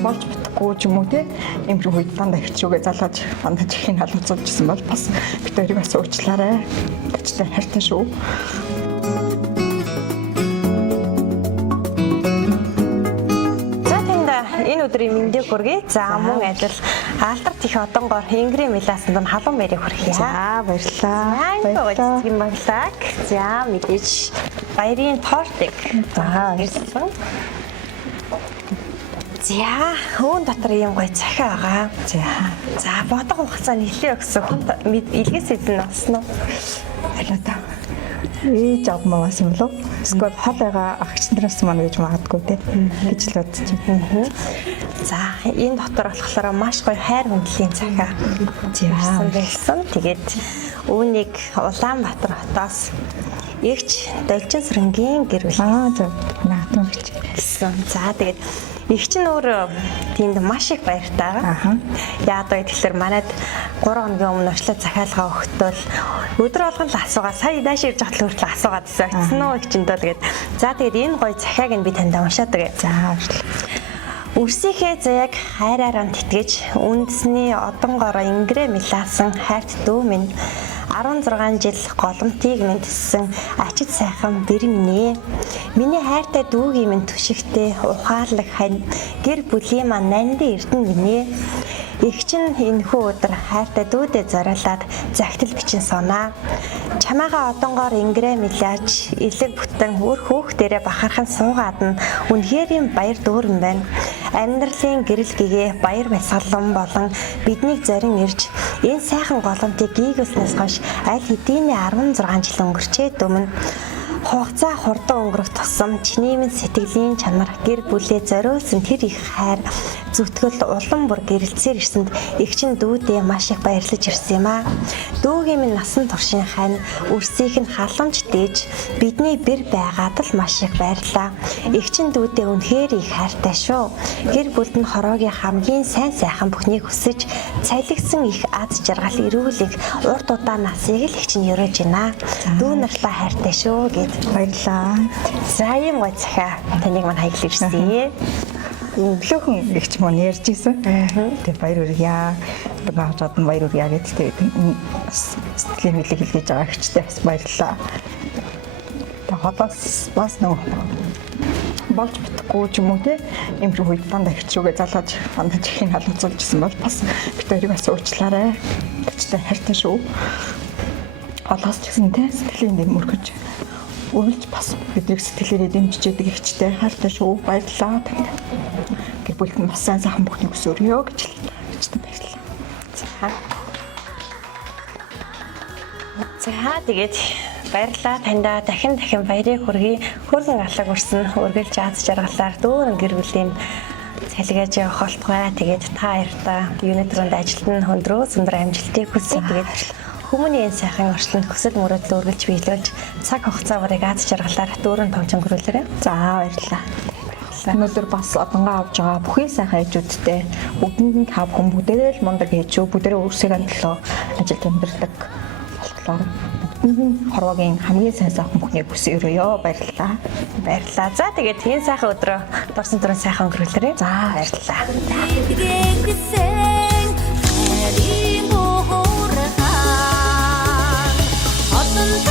болж битггүй ч юм уу те иймэрхүү үед дандаа ихчрүүгээ залгаж дандаа чихийг халууцуулжсэн бол бас бид хоёрыг бас уучлаарай. Тэгчтэй хайртай шүү. Энэ өдрийн мэндийг хүргэе. За мөн адил Алдарт их одонгоор Ингрийн Миласанд нь халуун мэрийг хүргэе. За баярлалаа. Баярлалаа. Баярлалаа. За мэдээж баярын тортыг ирсэн. За өөн дотор ийм гоё цахиа байгаа. За бодох хугацаанд нэлээ өгсөн. Илгээс эзэн болсон уу? Алаа та. Ээж авмаа бас юм болов? Эсвэл хол байгаа агч нараас маань гэж магадгүй те гэж л бодож байна. За энэ дотор болохоор маш гоё хайр хүндлийн цахиа байсан. Тэгээд үүнийг Улаанбаатар хотоос Игч Должинсрынгийн гэр бүл наатан гэж хэлсэн. За тэгээд Игч нь өөр тэнд маш их баяртай байгаа. Яагаад вэ гэхээр манайд 3 хоногийн өмнө урьдчилан захиалгаа өгтөл өдөр болгон л асуугаа сая дааш ирж хатал хүртэл асуугаад байсан. Очсон уу гिचэндөө тэгээд за тэгээд энэ гоё захиаг нь би танд уншаад байгаа. За баярлалаа. Үрсийнхээ заяаг хайраараа тэтгэж үндэсний одонгороо Ингрээ Милаасан хайрт дүү минь 16 жил голомтыг минь төссөн ачид сайхан бэр минь. Миний хайртай дүүгийн минь түшигтэй ухаалаг хань гэр бүлийн маань нандин эрдэнэ минь. Игч нь энэхүү өдөр хайртай дүүдээ зориулаад загтал бичин сонаа. Чамаага одонгоор Ингрээ Милааж элэг бүтэн өр хөөхтөрөө бахархан суугаад нь үнэхээр юм баяр дүүрэн байна. Амьдралын гэрэл гэгээ баяр бясгалан болон биднийг зорин ирж энэ сайхан голомтыг гийгүүлснээс хойш аль хэдийн 16 жил өнгөрчээ дүмэн. Хугацаа хурдан өнгөрөх тусам чиний минь сэтгэлийн чанар гэр бүлээ зориулсан тэр их хайр зүтгэл улам бүр гэрэлцээр ирсэнд игч нь дүүдээ маш их баярлаж ирсэн юм аа. Дүүгийн минь насан туршийн хань үрсийг нь халамж дээж бидний бэр байгаад л маш их баярлаа. Игч нь дүүдээ үнэхээр их хайртай шүү. Гэр бүлд нь хороогийн хамгийн сайн сайхан бүхнийг хүсэж цалигсан их ад жаргал эрүүлэг урт удаан насыг л игч нь өрөөж байна. Дүү нарлаа хайртай шүү гэж Баярлалаа. За юм гоё цахиа таныг мань хаягл ирсэн. Өглөөхөн игч маань ярьж ирсэн. Тэгээ баяр хүргье. Багаж одон баяр хүргье гэж тэгээд бас сэтгэлийн хэлийг хэлгээж байгаа ихчтэй бас баярлалаа. Тэгээ холоос бас нөгөө болж битггүй ч юм уу те иймэрхүү үед дандаа ихчрүүгээ залгаж дандаа чихийг халууцуулжсэн бол бас бид хоёрыг бас уучлаарай. Тэгчтэй хайртай шүү. Холоос ч гэсэн те сэтгэлийн дэм мөргөж үргэлж бас бидний сэтгэлээрээ дэмжиж яадаг ихчтэй хайртай шүү. Баярлалаа танд. Гэр бүлд нь бас сайн сайхан бүхнийг өсөөрье гэж баярлалаа. За тэгээд баярлалаа тандаа дахин баярыг хүргэе. Хөргөн алаг өрсөн өргөлж аз жаргалаар дөөрөн гэр бүлийн цалигаж явах болтугай. Тэгээд та хоёртаа юнитроонд ажилтны хөндрөөс өндөр амжилтыг хүсье. Тэгээд хүмүүний сайхан орчлонд хүсэл мөрөөдөл үргэлж биелүүлж цаг хугацаа барыг аз жаргалаар дөөрөн томч өнгөрүүлээрэй. За баярлалаа. Өнөөдөр бас одонгоо авж байгаа бүхий сайхан ээжүүдтэй бүгдэнд нь та бүхэн бүгдээрээ л мундаг ээжүү бүгдээрээ өөрсдөө төлөө ажилд амьдардаг болтлоо. Бүгдэнд нь хорвогийн хамгийн сайн сайхан бүхнийг хүсье өрөөё. Баярлалаа. Баярлалаа. За тэгээд энэ сайхан өдрөө дурсан дурын сайхан өнгөрүүлээрэй. За баярлалаа. Одон